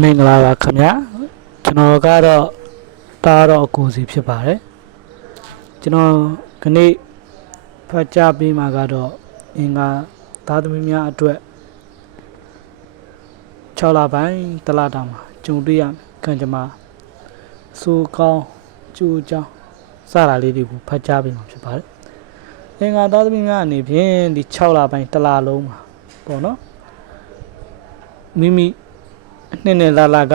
မင်္ဂလာပါခင်ဗျာကျွန်တော်ကတော့တားတော့အကိုစီဖြစ်ပါတယ်ကျွန်တော်ခနေ့ဖတ်ကြားပေးမှာကတော့အင်္ဂါသားသမီးများအတွက်6လပိုင်းတလတာမှာကြုံတွေ့ရမယ်ခံကြမှာအဆိုးကောင်းကျိုးကြောင်းစတာလေးတွေကိုဖတ်ကြားပေးမှာဖြစ်ပါတယ်အင်္ဂါသားသမီးများအနေဖြင့်ဒီ6လပိုင်းတလလုံးမှာပေါ့နော်မိမိ နှစ်နဲ့လာလာက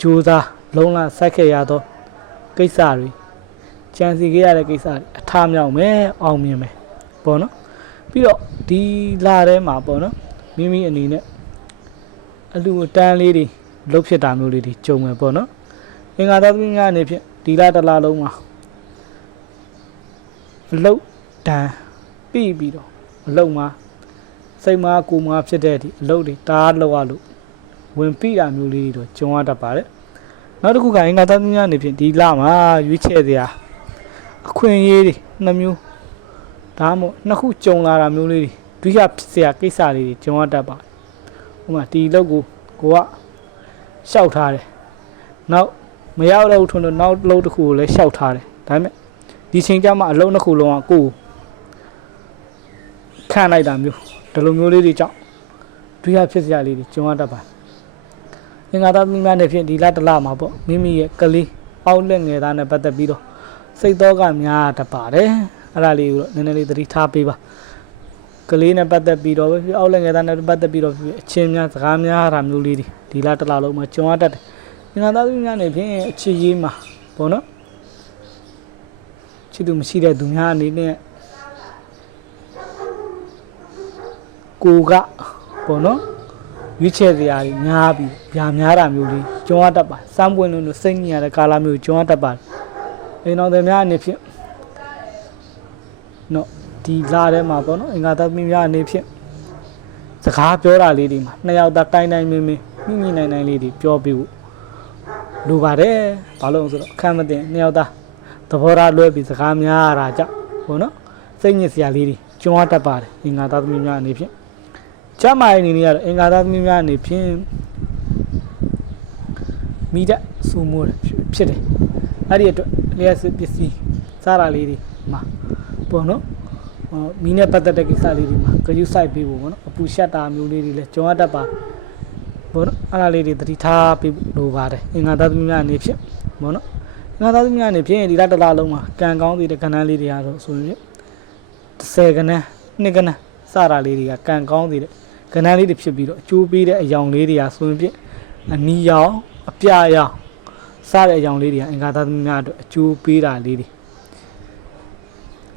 ကြိုးစားလုံးလစိုက်ခဲ့ရသောကိစ္စတွေကြံစီခဲ့ရတဲ့ကိစ္စတွေအထမြောက်မယ်အောင်မြင်မယ်ပေါ့နော်ပြီးတော့ဒီလာထဲမှာပေါ့နော်မိမိအနေနဲ့အလူအတန်းလေးတွေလှုပ်ဖြစ်တာမျိုးလေးတွေကြုံမယ်ပေါ့နော်အင်္ဂါသားသမီးများအနေဖြင့်ဒီလာတစ်လားလုံးမှာအလုတ်တန်းပြီးပြီးတော့အလုတ်မှာစိတ်မာကိုယ်မာဖြစ်တဲ့ဒီအလုတ်တွေတားလောက်ရလို့ ဝင်ပြတာမျိုးလေးတွေတော့ကြုံရတတ်ပါတယ်နောက်တစ်ခုကအင်္ဂါသားသမီးများအနေဖြင့်ဒီလမှာရွေးချယ်စရာအခွင့်အရေးတွေနှစ်မျိုးဒါမှမဟုတ်နှစ်ခုကြုံလာတာမျိုးလေးတွေဒုတိယဖြစ်စရာကိစ္စလေးတွေကြုံရတတ်ပါတယ်ဥပမာဒီလောက်ကိုကိုကရှောက်ထားတယ်နောက်မရောက်တော့ထွန်းတော့နောက်လောက်တစ်ခုကိုလည်းရှောက်ထားတယ်ဒါပေမဲ့ဒီချိန်ကျမှအလုံးတစ်ခုလုံးကကိုယ်ခံလိုက်တာမျိုးဒီလိုမျိုးလေးတွေကြောင့်ဒုတိယဖြစ်စရာလေးတွေကြုံရတတ်ပါတယ်သ င်္ဃာသားမိများနဲ့ဖြင့်ဒီလတစ်လမှာပေါ့မိမိရဲ့ကလေးအောက်လက်ငယ်သားနဲ့ပတ်သက်ပြီးတော့စိတ်တော့ကများတတ်ပါတယ်အဲ့ဒါလေးကိုတော့နည်းနည်းလေးသတိထားပေးပါကလေးနဲ့ပတ်သက်ပြီးတော့ပဲဖြစ်အောက်လက်ငယ်သားနဲ့ပတ်သက်ပြီးတော့ဖြစ်အချင်းများစကားများတာမျိုးလေးတွေဒီလတစ်လလုံးမှာကြုံရတတ်တယ်သင်္ဃာသားမိများနဲ့ဖြင့်အချစ်ရေးမှာပေါ့နော်ချစ်သူမရှိတဲ့သူများအနေနဲ့ကိုကပေါ့နော် ရွေးချယ်စရာကြီးများပြီးဗျာများတာမျိုးလေးကျွမ်းရတတ်ပါစမ်းပွင့်လို့လို့စိတ်ညစ်ရတဲ့ကာလမျိုးကျွမ်းရတတ်ပါအိမ်တော်တွေများအနေဖြင့်နော်ဒီလာထဲမှာပေါ့နော်အင်္ဂါသမီးများအနေဖြင့်စကားပြောတာလေးတွေမှာနှစ်ယောက်သားတိုင်းတိုင်းမင်းမင်းမိမိနိုင်နိုင်လေးတွေပြောပြဖို့လိုပါတယ်ဘာလို့လဲဆိုတော့အခမ်းမတင်နှစ်ယောက်သားသဘောထားလွဲပြီးစကားများရတာကြောင့်ပေါ့နော်စိတ်ညစ်စရာလေးတွေကျွမ်းရတတ်ပါတယ်အင်္ဂါသမီးများအနေဖြင့် ကျမရဲ့အနေနဲ့ကတော့အင်္ဂါသားသမီးများအနေဖြင့်မိဒစူမိုးတယ်ဖြစ်တယ်အဲ့ဒီအတွက်လျှက်စစ်ပစ္စည်းစားတာလေးတွေမှာပေါ့နော်ဟောမိနဲ့ပတ်သက်တဲ့ကိစ္စလေးတွေမှာဂရုစိုက်ပေးဖို့ပေါ့နော်အပူရှက်တာမျိုးလေးတွေလည်းကြုံရတတ်ပါပေါ့နော်အဲ့ဒါလေးတွေသတိထားပေးလိုပါတယ်အင်္ဂါသားသမီးများအနေဖြင့်ပေါ့နော်အင်္ဂါသားသမီးများအနေဖြင့်ဒီလတစ်လလုံးမှာကံကောင်းသေးတဲ့ကဏ္ဍလေးတွေကတော့ဆိုရင်30ကဏ္ဍ2ကဏ္ဍစတာလေးတွေကကံကောင်းသေးတဲ့ ကဏ္ဍလေးတွေဖြစ်ပြီးတော့အကျိုးပေးတဲ့အယောင်လေးတွေဟာဆိုရင်ဖြင့်အနီရောင်အပြရောင်စတဲ့အယောင်လေးတွေဟာအင်္ဂါသားသမီးများအတွက်အကျိုးပေးတာလေးတွေ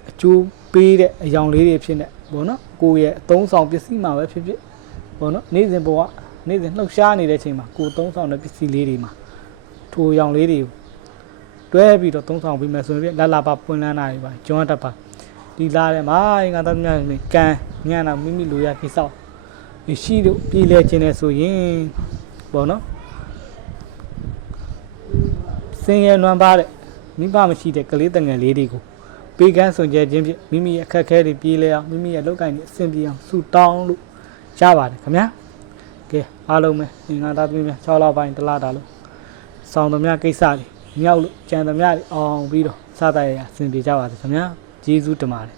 အကျိုးပေးတဲ့အယောင်လေးတွေဖြစ်နေဘောနော်ကိုယ့်ရဲ့အသုံးဆောင်ပစ္စည်းမှာပဲဖြစ်ဖြစ်ဘောနော်နေ့စဉ်ဘဝနေ့စဉ်လှုပ်ရှားနေတဲ့အချိန်မှာကိုယ်သုံးဆောင်တဲ့ပစ္စည်းလေးတွေမှာထိုအယောင်လေးတွေကိုတွဲပြီးတော့သုံးဆောင်ပြီးမှဆိုရင်ဖြင့်လာလာပါပွင့်လန်းတာတွေပါကျွမ်းတတ်ပါဒီလာထဲမှာအင်္ဂါသားသမီးများကံညံ့တာမိမိလိုရကိစ္စ ရှိလို့ပြည်လဲခြင်းနဲ့ဆိုရင်ပေါ့နော်စင်ရနွမ်းပါတဲ့မိဘမရှိတဲ့ကလေးတငယ်လေးတွေကိုပေးကမ်းဆွန်ကြခြင်းဖြင့်မိမိရဲ့အခက်အခဲတွေပြေးလဲအောင်မိမိရဲ့လောက်ကိုင်းတွေအဆင်ပြေအောင်ဆူတောင်းလို့ရပါတယ်ခင်ဗျာကဲအားလုံးပဲငင်္ဂါသားသမီးများ6လပိုင်းတစ်လတာလို့ဆောင်းသမျှကိစ္စတွေမြောက်လို့ကြံသမျှတွေအောင်ပြီးတော့စတဲ့ရအဆင်ပြေကြပါစေခင်ဗျာကျေးဇူးတင်ပါတယ်